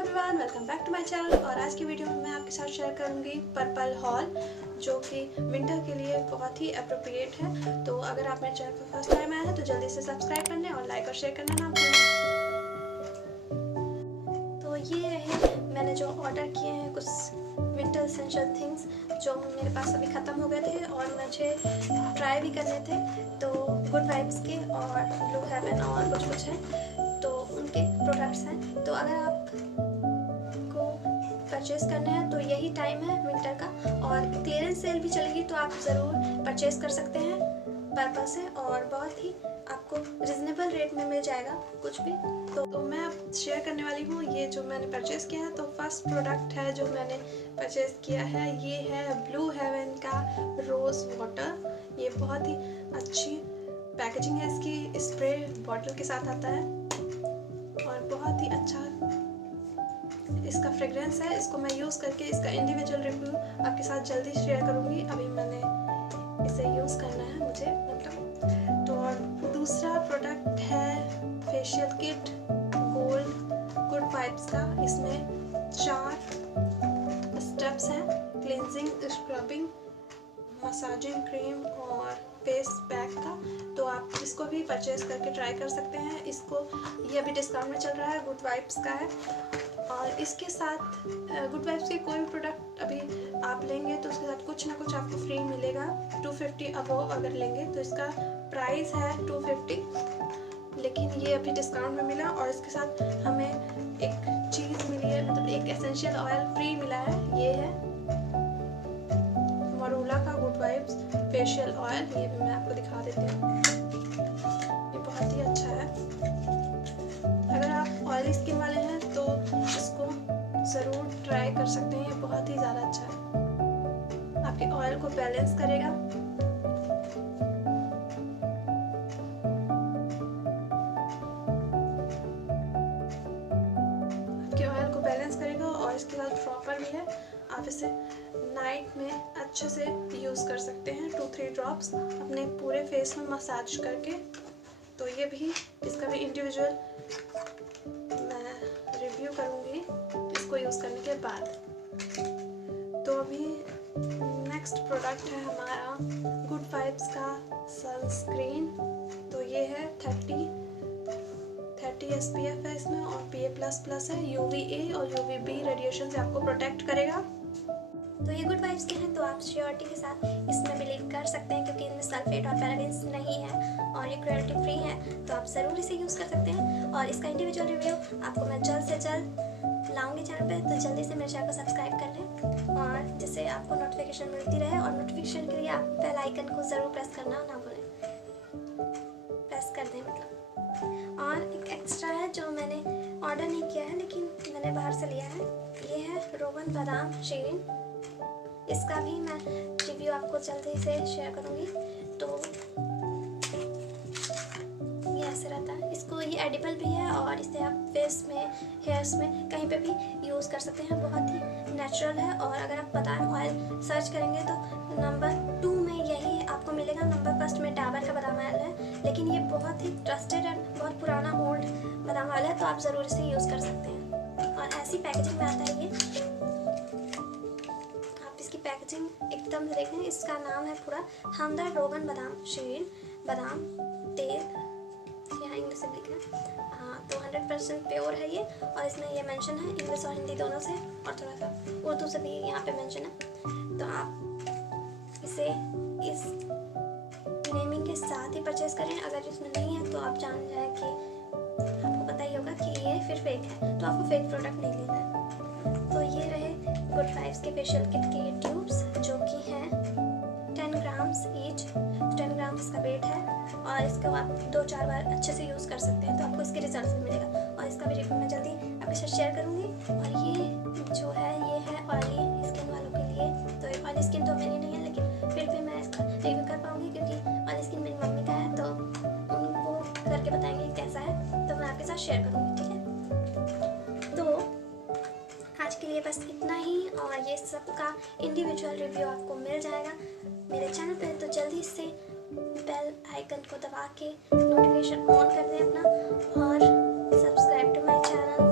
Everyone, welcome back to my channel. और आज की वीडियो में मैं आपके साथ शेयर करूंगी पर्पल हॉल, जो कि विंटर के लिए बहुत ही अप्रोप्रिएट है। तो अगर आप मेरे चैनल पर फर्स्ट टाइम आए हैं तो जल्दी से सब्सक्राइब कर लें और लाइक और शेयर करना ना भूलें। तो ये रहे मैंने जो ऑर्डर किए हैं कुछ विंटर एसेंशियल थिंग्स जो मेरे पास अभी ख़त्म हो गए थे और मुझे ट्राई भी करने थे। तो गुड वाइब्स के और ब्लू हेवन और कुछ है तो उनके प्रोडक्ट्स हैं। तो अगर आपको परचेज़ करने हैं तो यही टाइम है विंटर का, और क्लियरेंस सेल भी चलेगी तो आप ज़रूर परचेज़ कर सकते हैं पर्पल से, और बहुत ही आपको रिजनेबल रेट में मिल जाएगा कुछ भी। तो मैं अब शेयर करने वाली हूँ ये जो मैंने परचेज़ किया है। तो फर्स्ट प्रोडक्ट है जो मैंने परचेज़ किया है, ये है ब्लू हेवन का रोज़ वाटर। ये बहुत ही अच्छी पैकेजिंग है, इसकी स्प्रे बॉटल के साथ आता है और बहुत ही अच्छा इसका फ्रेग्रेंस है। इसको मैं यूज़ करके इसका इंडिविजुअल रिव्यू आपके साथ जल्दी शेयर करूँगी। अभी मैंने इसे यूज़ करना है मुझे मतलब। तो और दूसरा प्रोडक्ट है facial kit gold good vibes का। इसमें 4 स्टेप्स हैं, क्लिनजिंग, स्क्रबिंग, मसाजिंग क्रीम और फेस पैक का। तो आप इसको भी परचेज़ करके ट्राई कर सकते हैं। इसको ये अभी डिस्काउंट में चल रहा है, गुड वाइब्स का है। और इसके साथ गुड वाइब्स के कोई भी प्रोडक्ट अभी आप लेंगे तो उसके साथ कुछ ना कुछ आपको फ्री मिलेगा। 250 अबव अगर लेंगे तो इसका प्राइस है 250, लेकिन ये अभी डिस्काउंट में मिला और इसके साथ हमें एक चीज़ मिली है, मतलब एक एसेंशियल ऑयल फ्री मिला है। ये है मरूला का गुड वाइब्स फेशियल ऑयल। ये भी मैं आपको दिखा देती हूँ, ये बहुत ही अच्छा है। अगर आप ऑयली स्किन वाले हैं तो इसको ज़रूर ट्राई कर सकते हैं, ये बहुत ही ज़्यादा अच्छा है, आपके ऑयल को बैलेंस करेगा। आपके ऑयल को बैलेंस करेगा और इसके साथ प्रॉपर भी है। आप इसे नाइट में अच्छे से यूज़ कर सकते हैं, 2-3 ड्रॉप्स अपने पूरे फेस में मसाज करके। तो ये भी इसका भी इंडिविजुअल मैं रिव्यू करूँगी इसको यूज़ करने के बाद। तो अभी नेक्स्ट प्रोडक्ट है हमारा गुड वाइब्स का सनस्क्रीन। तो ये है 30 SPF है इसमें और PA++ है, UVA और UVB रेडिएशन से आपको प्रोटेक्ट करेगा। तो ये गुड वाइब्स के हैं तो आप श्योरिटी के साथ इसमें बिलीव कर सकते हैं, क्योंकि इनमें सल्फेट और पैराबेन्स नहीं है और ये क्रुएल्टी फ्री है। तो आप ज़रूर इसे यूज़ कर सकते हैं। और इसका इंडिविजुअल रिव्यू आपको मैं जल्द से जल्द लाऊंगी चैनल पे, तो जल्दी से मेरे चैनल को सब्सक्राइब कर लें और जिससे आपको नोटिफिकेशन मिलती रहे। और नोटिफिकेशन के लिए आप बेल आइकन को ज़रूर प्रेस करना ना भूलें, प्रेस कर दें मतलब। और एक एक्स्ट्रा है जो मैंने ऑर्डर नहीं किया है लेकिन मैंने बाहर से लिया है, ये है रोगन बादाम शीरीन। इसका भी मैं रिव्यू आपको जल्दी से शेयर करूँगी। तो ये ऐसे रहता है, इसको ये एडिबल भी है और इसे आप फेस में, हेयर्स में, कहीं पे भी यूज़ कर सकते हैं। बहुत ही नेचुरल है। और अगर आप बादाम ऑयल सर्च करेंगे तो नंबर 2 में यही आपको मिलेगा, नंबर 1 में डाबर का बादाम ऑयल है, लेकिन ये बहुत ही ट्रस्टेड एंड बहुत पुराना ओल्ड बादाम ऑयल है, तो आप ज़रूर इसे यूज़ कर सकते हैं। और ऐसी पैकेजिंग में आता है ये, पैकेजिंग एकदम से देखें। इसका नाम है पूरा हमदर्द रोगन बादाम शीरीन बादाम तेल, यहाँ इंग्लिश से लिखा है। हाँ, तो 100% प्योर है ये। और इसमें ये मेंशन है इंग्लिश और हिंदी दोनों से, और थोड़ा सा उर्दू से भी यहाँ पे मेंशन है। तो आप इसे इस नेमिंग के साथ ही परचेज करें। अगर इसमें नहीं है तो आप जान जाए कि आपको पता ही होगा कि ये फिर फेक है, तो आपको फेक प्रोडक्ट नहीं लेना है। तो ये रहे गुड वाइब्स के फेशियल किट के ट्यूब्स, जो कि हैं 10 ग्राम्स ईच। 10 ग्राम्स इसका वेट है और इसको आप 2-4 बार अच्छे से यूज़ कर सकते हैं, तो आपको इसके रिजल्ट भी मिलेगा। और इसका भी रिव्यू मैं जल्दी आपके साथ शेयर करूँगी। और ये जो है ये है ऑयली स्किन वालों के लिए। तो ऑयली स्किन तो मेरी नहीं है, लेकिन फिर भी मैं इसका रिव्यू कर पाऊँगी क्योंकि ऑयली स्किन मेरी मम्मी का है, तो उनको करके बताएंगे कैसा है, तो मैं आपके साथ शेयर करूँगी। ठीक है, तो आज के लिए बस इतना ही। और ये सब का इंडिविजुअल रिव्यू आपको मिल जाएगा मेरे चैनल पे, तो जल्दी से बेल आइकन को दबा के नोटिफिकेशन ऑन कर दें अपना, और सब्सक्राइब टू माय चैनल।